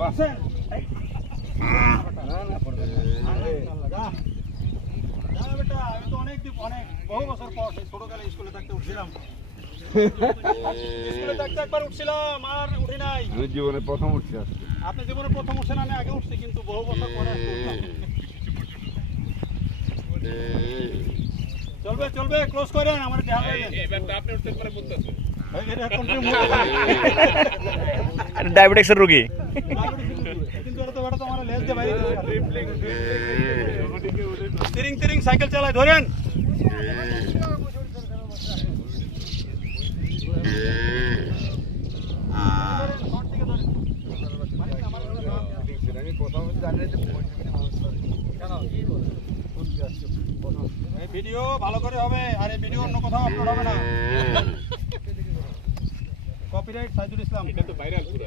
বসেন বেটা, আমি তো অনেক বহু বছর পর সেই ছোটকালে স্কুলে থাকতে উঠছিলাম। স্কুলে থাকতে একবার উঠছিলাম আর উঠি নাই। আমি জীবনে প্রথম উঠছি আজকে। আপনি জীবনে প্রথম উঠছেন, আমি আগে উঠছি, কিন্তু বহু বছর পরে উঠলাম। চলবে চলবে, ক্লোজ করেন, আমার ধ্যান রাখবেন। এবারটা আপনি উঠতে পারে বলতেছে ডায়াবেটিক্সের রোগী। কিন্তু ওরা তো আমার লেজ দিয়ে বাইরে তিরিং তিরিং সাইকেল চালায়, ধরেন। ভিডিও ভালো করে হবে, আর এই ভিডিও অন্য কোথাও আপলোড হবে না। কপিরাইট সাইদুল ইসলাম। এটা তো ভাইরাল পুরো।